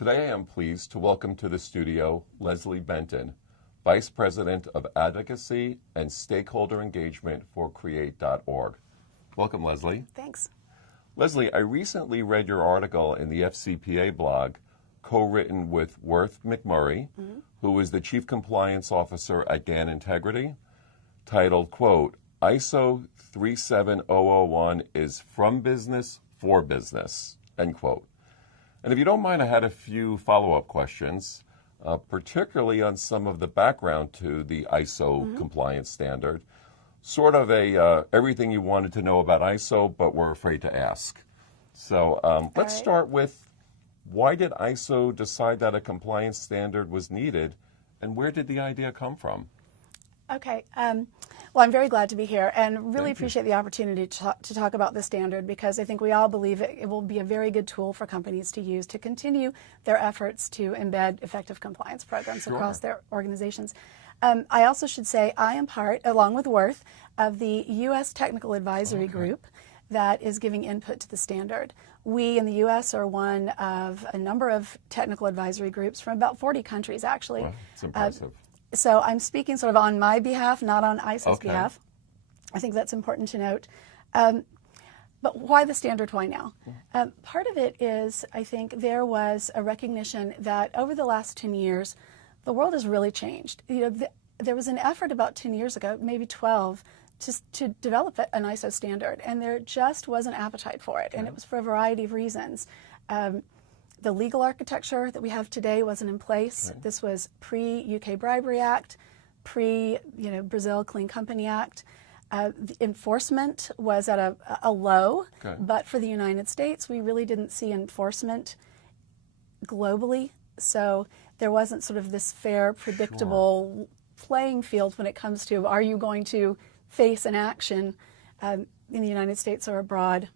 Today I am pleased to welcome to the studio Leslie Benton, Vice President of Advocacy and Stakeholder Engagement for Create.org. Welcome, Leslie. Thanks. Leslie, I recently read your article in the FCPA blog, co-written with Worth McMurray, who is the Chief Compliance Officer at GAN Integrity, titled, quote, ISO 37001 is from business for business, end quote. And if you don't mind, I had a few follow-up questions, particularly on some of the background to the ISO compliance standard. Sort of a everything you wanted to know about ISO, but were afraid to ask. So let's start with, why did ISO decide that a compliance standard was needed, and where did the idea come from? Okay. Well, I'm very glad to be here and really appreciate the opportunity to talk about the standard, because I think we all believe it will be a very good tool for companies to use to continue their efforts to embed effective compliance programs across their organizations. I also should say I am part, along with Worth, of the U.S. Technical Advisory Group that is giving input to the standard. We in the U.S. are one of a number of technical advisory groups from about 40 countries, actually. Wow, that's impressive. So I'm speaking sort of on my behalf, not on ISO's behalf. I think that's important to note. But why the standard? Why now? Part of it is, I think, there was a recognition that over the last 10 years, the world has really changed. You know, there was an effort about 10 years ago, maybe 12, to develop an ISO standard, and there just wasn't appetite for it, and it was for a variety of reasons. The legal architecture that we have today wasn't in place. This was pre-UK Bribery Act, pre-Brazil Clean Company Act. The enforcement was at a low, but for the United States, we really didn't see enforcement globally. So there wasn't sort of this fair, predictable playing field when it comes to, are you going to face an action in the United States or abroad?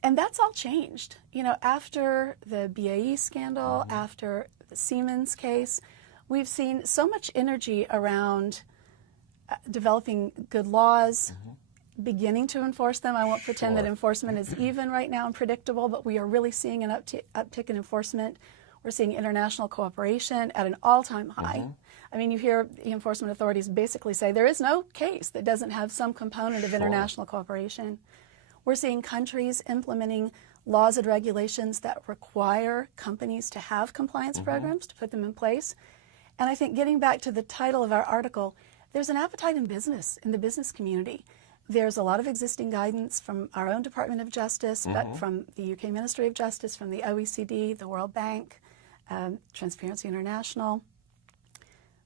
And that's all changed. You know, after the BAE scandal, after the Siemens case, we've seen so much energy around developing good laws, beginning to enforce them. I won't pretend that enforcement is even right now and predictable, but we are really seeing an uptick in enforcement. We're seeing international cooperation at an all-time high. I mean, you hear the enforcement authorities basically say there is no case that doesn't have some component of international cooperation. We're seeing countries implementing laws and regulations that require companies to have compliance programs, to put them in place. And I think, getting back to the title of our article, there's an appetite in business, in the business community. There's a lot of existing guidance from our own Department of Justice, but from the UK Ministry of Justice, from the OECD, the World Bank, Transparency International.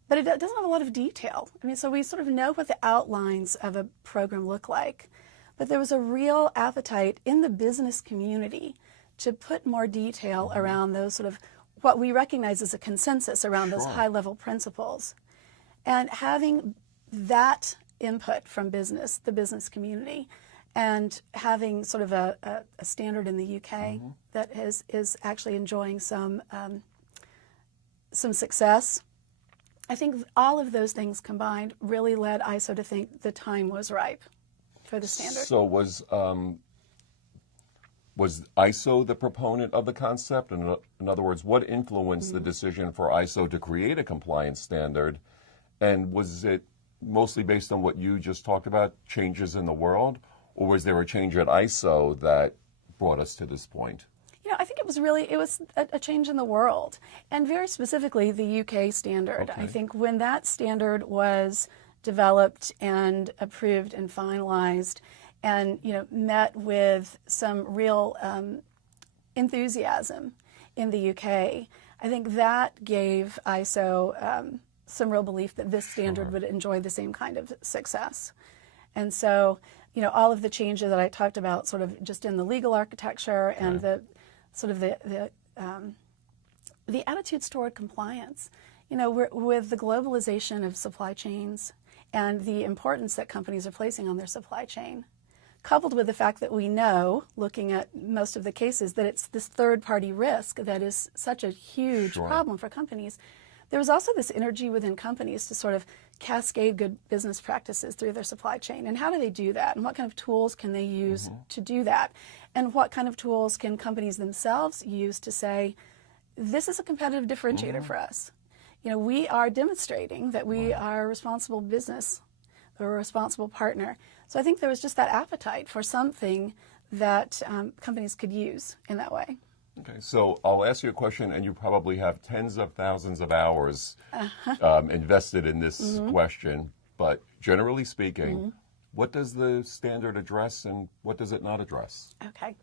But it doesn't have a lot of detail. I mean, so we sort of know what the outlines of a program look like. But there was a real appetite in the business community to put more detail around those sort of, what we recognize as a consensus around those high-level principles. And having that input from business, the business community, and having sort of a standard in the UK that is actually enjoying some success, I think all of those things combined really led ISO to think the time was ripe for the standard. So was ISO the proponent of the concept? In other words, what influenced the decision for ISO to create a compliance standard? And was it mostly based on what you just talked about, changes in the world? Or was there a change at ISO that brought us to this point? You know, I think it was a change in the world. And very specifically, the UK standard. I think when that standard was developed and approved and finalized, and met with some real enthusiasm in the UK, I think that gave ISO some real belief that this standard would enjoy the same kind of success. And so, all of the changes that I talked about, sort of just in the legal architecture and the sort of the attitudes toward compliance, with the globalization of supply chains and the importance that companies are placing on their supply chain, coupled with the fact that we know, looking at most of the cases, that it's this third-party risk that is such a huge problem for companies. There was also this energy within companies to sort of cascade good business practices through their supply chain. And how do they do that? And what kind of tools can they use to do that? And what kind of tools can companies themselves use to say, this is a competitive differentiator for us? We are demonstrating that we are a responsible business, or a responsible partner. So I think there was just that appetite for something that companies could use in that way. Okay, so I'll ask you a question, and you probably have tens of thousands of hours invested in this question, but generally speaking, what does the standard address and what does it not address? Okay.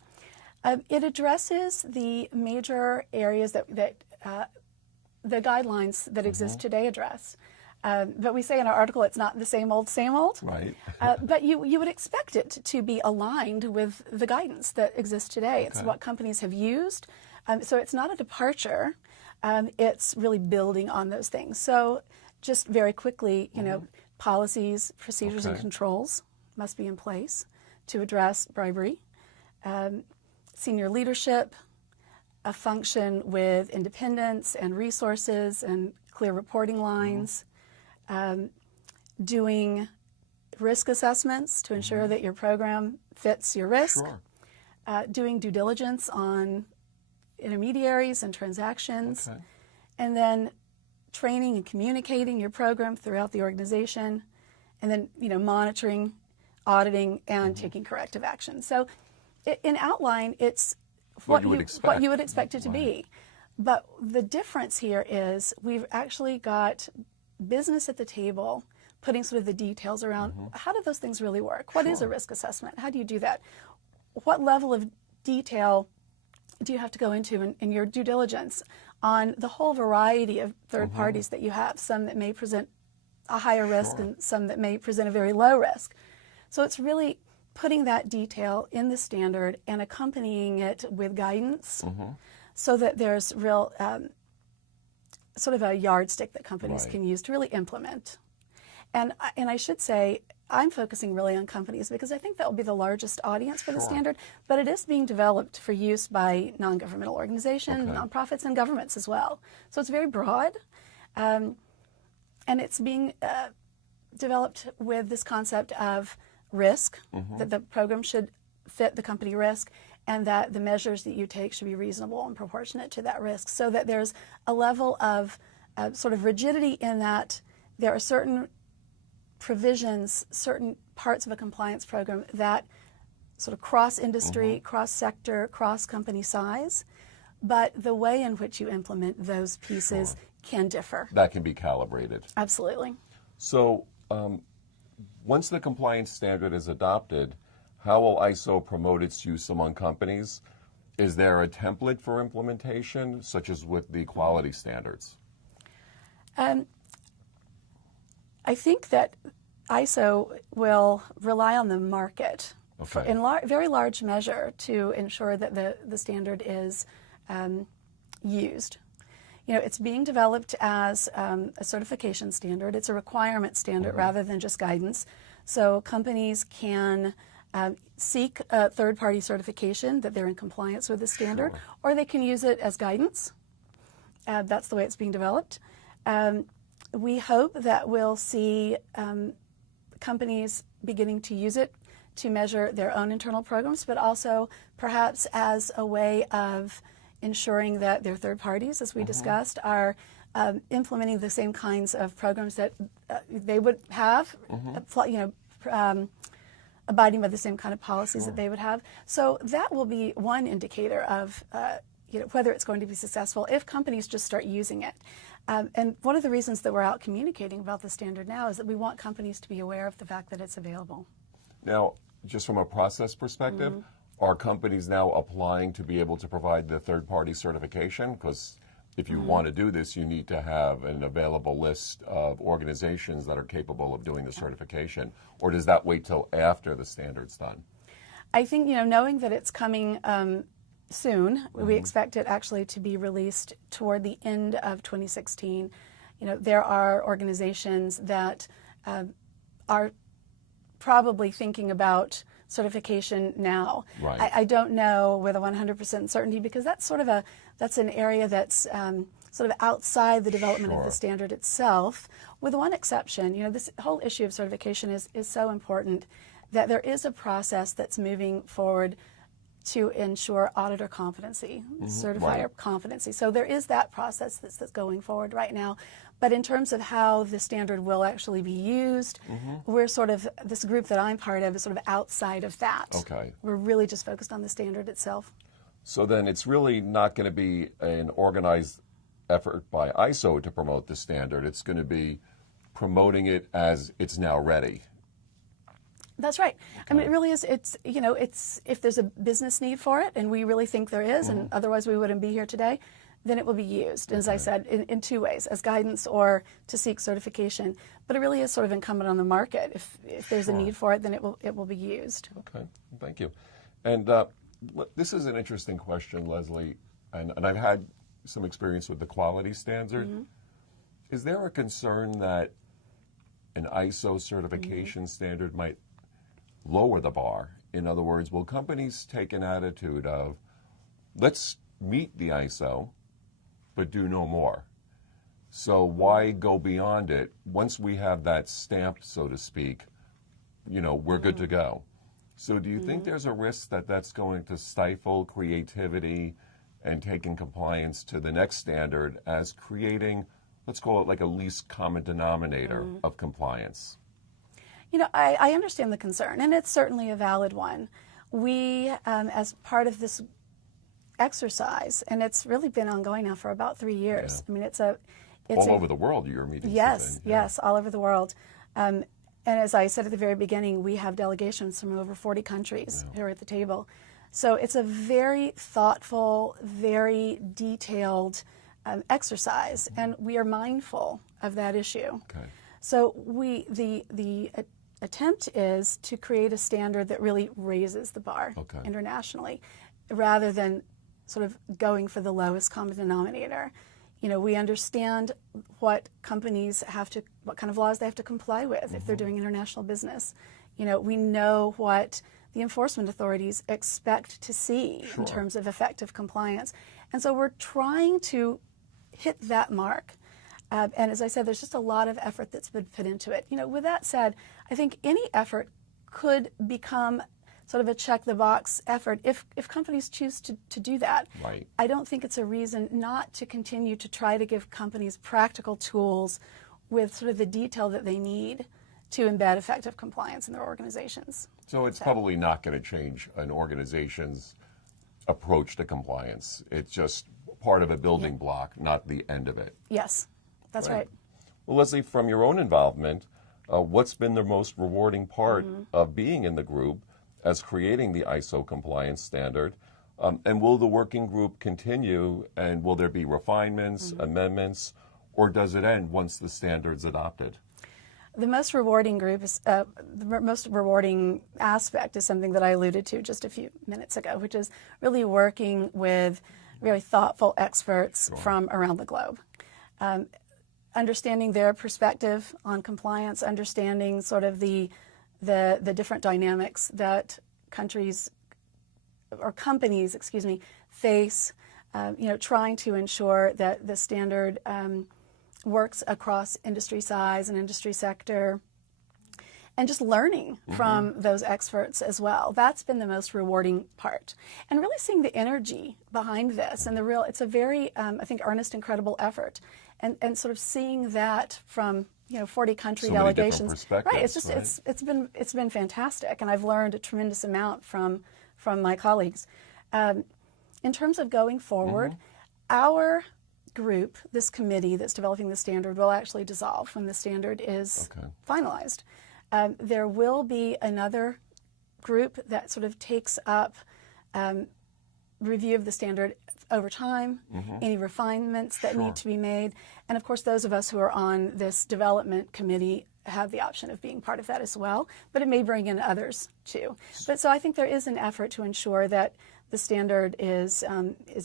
It addresses the major areas that the guidelines that exist today address. But we say in our article it's not the same old, same old. Right. But you would expect it to be aligned with the guidance that exists today. It's what companies have used. So it's not a departure. It's really building on those things. So just very quickly, policies, procedures, and controls must be in place to address bribery. Senior leadership, a function with independence and resources and clear reporting lines. Doing risk assessments to ensure that your program fits your risk, doing due diligence on intermediaries and transactions, and then training and communicating your program throughout the organization, and then monitoring, auditing, and taking corrective action. So in outline, it's what you would expect it to be. But the difference here is we've actually got business at the table, putting sort of the details around how do those things really work? What is a risk assessment? How do you do that? What level of detail do you have to go into in your due diligence on the whole variety of third parties that you have, some that may present a higher risk and some that may present a very low risk. So it's really putting that detail in the standard and accompanying it with guidance so that there's real sort of a yardstick that companies can use to really implement. And I should say, I'm focusing really on companies because I think that will be the largest audience for the standard, but it is being developed for use by non-governmental organizations, nonprofits, and governments as well. So it's very broad, and it's being developed with this concept of risk, that the program should fit the company risk, and that the measures that you take should be reasonable and proportionate to that risk, so that there's a level of sort of rigidity in that there are certain provisions, certain parts of a compliance program that sort of cross-industry, cross-sector, cross-company size, but the way in which you implement those pieces can differ. That can be calibrated. Absolutely. So once the compliance standard is adopted, how will ISO promote its use among companies? Is there a template for implementation, such as with the quality standards? I think that ISO will rely on the market in very large measure to ensure that the standard is used. It's being developed as a certification standard. It's a requirement standard rather than just guidance. So companies can seek a third-party certification that they're in compliance with the standard, or they can use it as guidance. That's the way it's being developed. We hope that we'll see companies beginning to use it to measure their own internal programs, but also perhaps as a way of ensuring that their third parties, as we discussed, are implementing the same kinds of programs that they would have, abiding by the same kind of policies that they would have. So that will be one indicator of whether it's going to be successful if companies just start using it. And one of the reasons that we're out communicating about the standard now is that we want companies to be aware of the fact that it's available. Now, just from a process perspective, are companies now applying to be able to provide the third-party certification? Because if you want to do this, you need to have an available list of organizations that are capable of doing the certification. Or does that wait till after the standard's done? I think, knowing that it's coming soon, we expect it actually to be released toward the end of 2016. There are organizations that are probably thinking about certification now. I don't know with a 100% certainty, because that's sort of that's an area that's sort of outside the development of Sure. the standard itself, with one exception. You know, this whole issue of certification is so important that there is a process that's moving forward to ensure auditor competency, certifier right. competency. So there is that process that's going forward right now. But in terms of how the standard will actually be used, we're sort of, this group that I'm part of is sort of outside of that. Okay. We're really just focused on the standard itself. So then it's really not going to be an organized effort by ISO to promote the standard. It's going to be promoting it as it's now ready. That's right. I mean, it really is. It's, you know, it's, if there's a business need for it, and we really think there is, and otherwise we wouldn't be here today, then it will be used, as I said, in two ways, as guidance or to seek certification. But it really is sort of incumbent on the market. If there's a need for it, then it will be used. Okay, thank you. And this is an interesting question, Leslie, and I've had some experience with the quality standard. Is there a concern that an ISO certification standard might lower the bar? In other words, will companies take an attitude of, let's meet the ISO, but do no more? So why go beyond it? Once we have that stamped, so to speak, you know, we're good to go. So do you think there's a risk that that's going to stifle creativity and taking compliance to the next standard as creating, let's call it like a least common denominator of compliance? You know, I understand the concern, and it's certainly a valid one. We, as part of this exercise, and it's really been ongoing now for about 3 years. I mean, it's all over the world, your meetings. Yes, yes, all over the world. And as I said at the very beginning, we have delegations from over 40 countries here at the table. So it's a very thoughtful, very detailed exercise, and we are mindful of that issue. Okay. So the attempt is to create a standard that really raises the bar internationally, rather than sort of going for the lowest common denominator. You know, we understand what companies have to, what kind of laws they have to comply with if they're doing international business. You know, we know what the enforcement authorities expect to see in terms of effective compliance. And so we're trying to hit that mark. And as I said, there's just a lot of effort that's been put into it. You know, with that said, I think any effort could become sort of a check-the-box effort if companies choose to do that. Right. I don't think it's a reason not to continue to try to give companies practical tools with sort of the detail that they need to embed effective compliance in their organizations. So it's probably not going to change an organization's approach to compliance. It's just part of a building block, not the end of it. Yes, that's right. Well, Leslie, from your own involvement, what's been the most rewarding part of being in the group as creating the ISO compliance standard? And will the working group continue, and will there be refinements, amendments, or does it end once the standard's adopted? The most rewarding group is, the most rewarding aspect is something that I alluded to just a few minutes ago, which is really working with very thoughtful experts from around the globe. Understanding their perspective on compliance, understanding sort of the different dynamics that companies, face, you know, trying to ensure that the standard works across industry size and industry sector, and just learning from those experts as well. That's been the most rewarding part. And really seeing the energy behind this, and it's a very, I think, earnest and credible effort. And sort of seeing that from, you know, 40 country delegations. Right, it's just, it's been fantastic, and I've learned a tremendous amount from my colleagues. In terms of going forward, our group, this committee that's developing the standard, will actually dissolve when the standard is finalized. There will be another group that sort of takes up review of the standard over time, any refinements that need to be made, and of course those of us who are on this development committee have the option of being part of that as well, but it may bring in others too. But so I think there is an effort to ensure that the standard is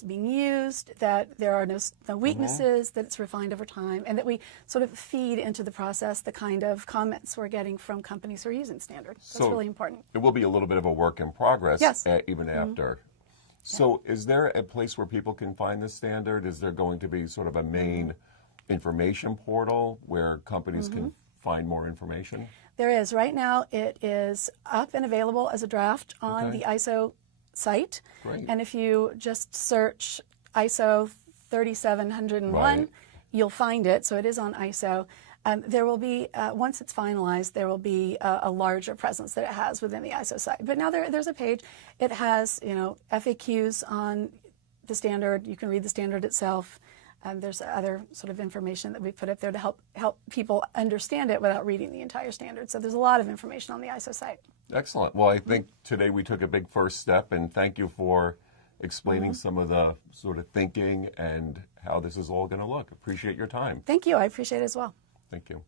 being used, that there are no weaknesses, that it's refined over time, and that we sort of feed into the process the kind of comments we're getting from companies who are using standard. That's really important. It will be a little bit of a work in progress, Yes. Even after. So is there a place where people can find this standard? Is there going to be sort of a main information portal where companies can find more information? There is. Right now it is up and available as a draft on the ISO site. Great. And if you just search ISO 3701, you'll find it. So it is on ISO. There will be, once it's finalized, there will be a larger presence that it has within the ISO site. But now there's a page. It has, FAQs on the standard. You can read the standard itself. There's other sort of information that we put up there to help people understand it without reading the entire standard. So there's a lot of information on the ISO site. Excellent. Well, I think today we took a big first step, and thank you for explaining some of the sort of thinking and how this is all going to look. Appreciate your time. Thank you. I appreciate it as well. Thank you.